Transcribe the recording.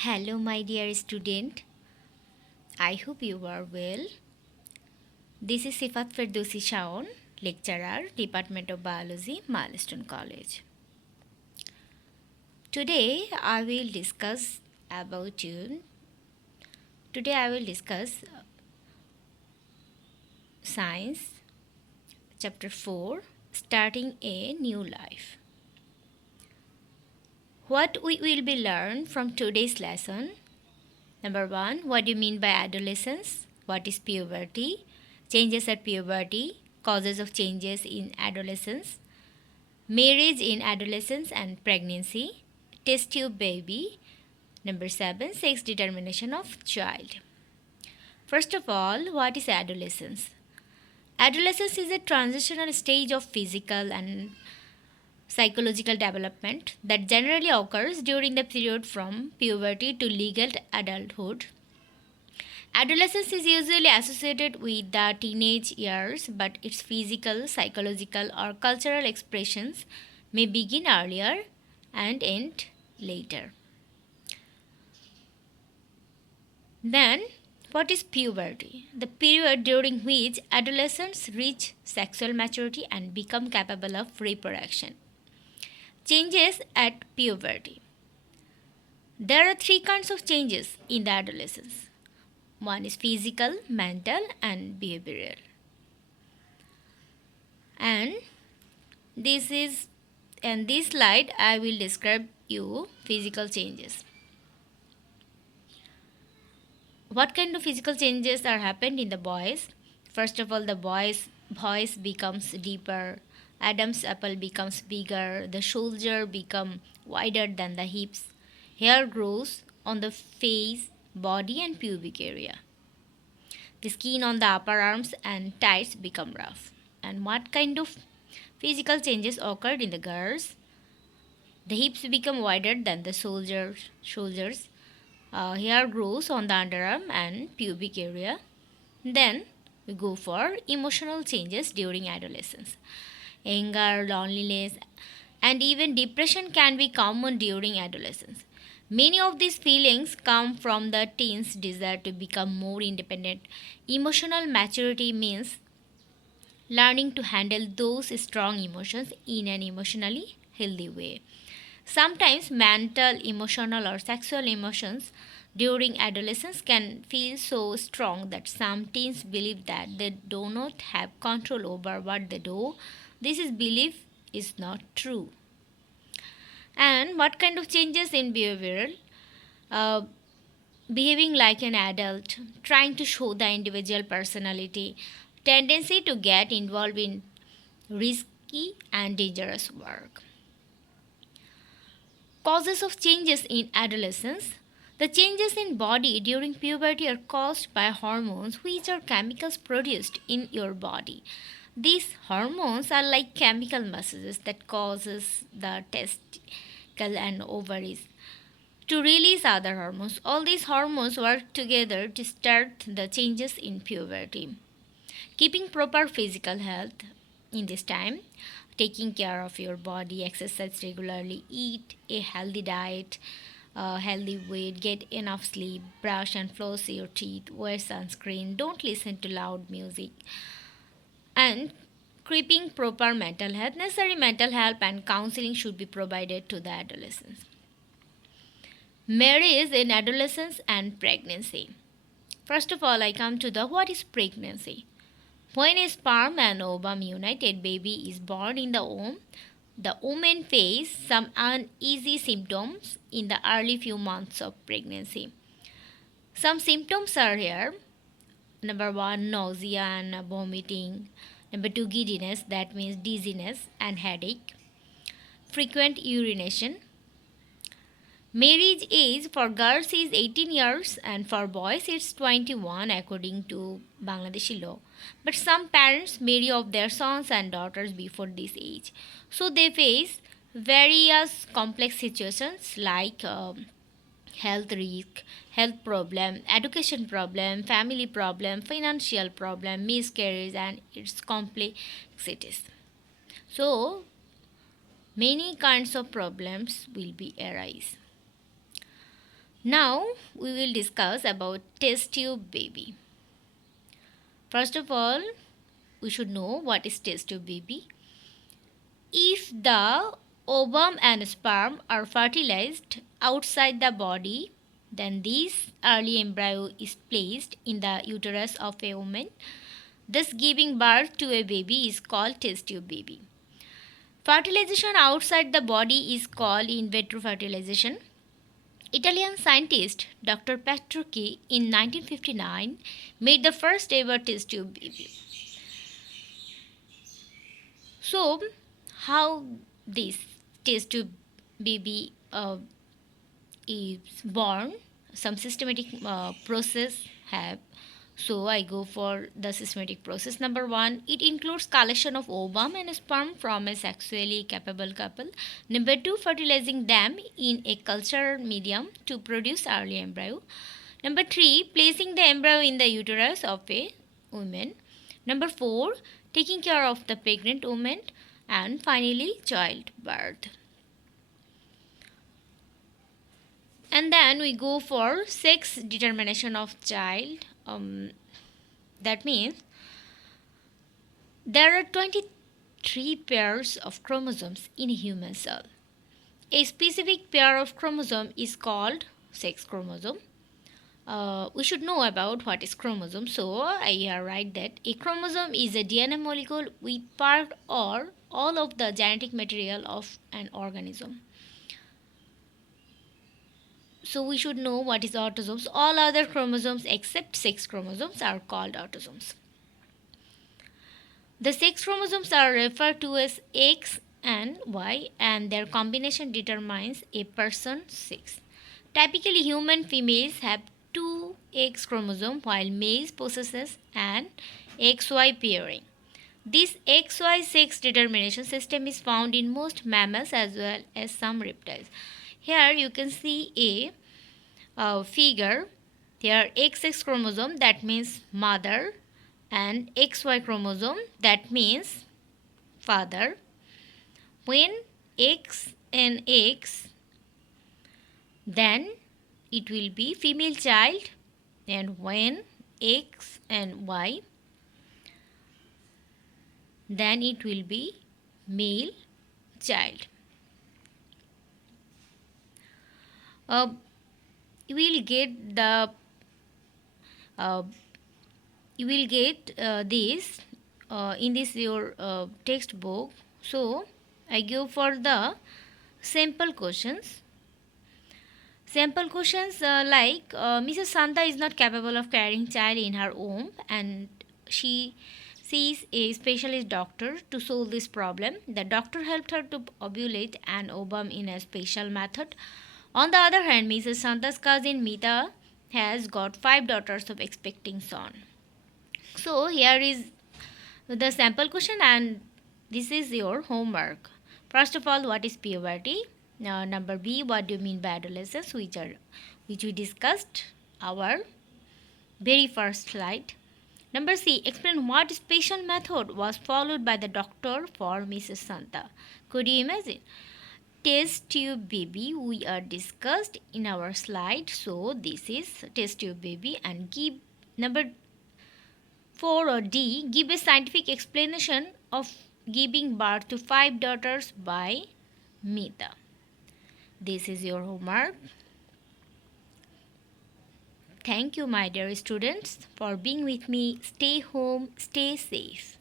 Hello, my dear student. I hope you are well. This is Sifat Ferdowsi Shaon, lecturer, Department of Biology, Milestone College. Today, I will discuss about you. Today, I will discuss Science, Chapter 4, Starting a New Life. What we will be learned from today's lesson. Number 1, what do you mean by adolescence? What is puberty? Changes at puberty, causes of changes in adolescence, marriage in adolescence and pregnancy, test tube baby. Number 7, sex determination of child. First of all, what is adolescence? Adolescence is a transitional stage of physical and psychological development that generally occurs during the period from puberty to legal adulthood. Adolescence is usually associated with the teenage years, but its physical, psychological, or cultural expressions may begin earlier and end later. Then, what is puberty? The period during which adolescents reach sexual maturity and become capable of reproduction. Changes at puberty. There are three kinds of changes in the adolescence. One is physical, mental, and behavioral. And this is in this slide I will describe you physical changes. What kind of physical changes are happened in the boys? First of all, the boys voice becomes deeper, Adam's apple becomes bigger, the shoulder become wider than the hips, hair grows on the face, body and pubic area. The skin on the upper arms and thighs become rough. And what kind of physical changes occurred in the girls? The hips become wider than the shoulders. Hair grows on the underarm and pubic area. Then we go for emotional changes during adolescence. Anger, loneliness, and even depression can be common during adolescence. Many of these feelings come from the teen's desire to become more independent. Emotional maturity means learning to handle those strong emotions in an emotionally healthy way. Sometimes mental, emotional, or sexual emotions during adolescence can feel so strong that some teens believe that they do not have control over what they do. This is belief is not true. And what kind of changes in behavioral? Uh, Behaving like an adult, trying to show the individual personality, tendency to get involved in risky and dangerous work. Causes of changes in adolescence. The changes in body during puberty are caused by hormones which are chemicals produced in your body. These hormones are like chemical messages that causes the testicle and ovaries to release other hormones. All these hormones work together to start the changes in puberty. Keeping proper physical health in this time, taking care of your body, exercise regularly, eat a healthy diet, healthy weight, get enough sleep, brush and floss your teeth, wear sunscreen, don't listen to loud music, and keeping proper mental health. Necessary mental help and counseling should be provided to the adolescents. Marriage in adolescence and pregnancy. First of all, I come to the what is pregnancy. When a sperm and ovum united baby is born in the woman faces some uneasy symptoms in the early few months of pregnancy. Some symptoms are here. Number 1, nausea and vomiting. Number 2, giddiness, that means dizziness and headache. Frequent urination. Marriage age for girls is 18 years and for boys it's 21 according to Bangladeshi law. But some parents marry off their sons and daughters before this age. So they face various complex situations like health risk, health problem, education problem, family problem, financial problem, miscarriage and its complexities. So many kinds of problems will be arise. Now we will discuss about test tube baby. First of all, we should know what is test tube baby. If the ovum and sperm are fertilized outside the body, then this early embryo is placed in the uterus of a woman, thus giving birth to a baby is called test tube baby. Fertilization outside the body is called in vitro fertilization. Italian scientist Dr. Petrucci in 1959 made the first ever test tube baby. So, how this test tube baby is born? Some systematic process have. So I go for the systematic process. Number one, it includes collection of ovum and sperm from a sexually capable couple. Number two, fertilizing them in a cultured medium to produce early embryo. Number three, placing the embryo in the uterus of a woman. Number four, taking care of the pregnant woman. And finally, childbirth. And then we go for sex determination of child. That means there are 23 pairs of chromosomes in a human cell. A specific pair of chromosome is called sex chromosome. We should know about what is chromosome. So I write that a chromosome is a DNA molecule with part or all of the genetic material of an organism. So we should know what is autosomes. All other chromosomes except sex chromosomes are called autosomes. The sex chromosomes are referred to as X and Y, and their combination determines a person's sex. Typically, human females have two X chromosomes while males possesses an XY pairing. This XY sex determination system is found in most mammals as well as some reptiles. Here you can see a figure. Here XX chromosome, that means mother, and XY chromosome, that means father. When X and X, then it will be female child, and when X and Y, then it will be male child. You will get the you will get this in this your textbook. So I go for the sample questions. Sample questions like Mrs. Santa is not capable of carrying child in her womb, and she sees a specialist doctor to solve this problem. The doctor helped her to ovulate an ovum in a special method. On the other hand, Mrs. Santa's cousin Mita has got 5 daughters of expecting son. So here is the sample question, and this is your homework. First of all, what is puberty? Number B, what do you mean by adolescence, which we discussed our very first slide. Number C, explain what special method was followed by the doctor for Mrs. Santa. Could you imagine? Test tube baby we are discussed in our slide. So this is test tube baby, and give number 4 or D, give a scientific explanation of giving birth to 5 daughters by Mita. This is your homework. Thank you, my dear students, for being with me. Stay home, stay safe.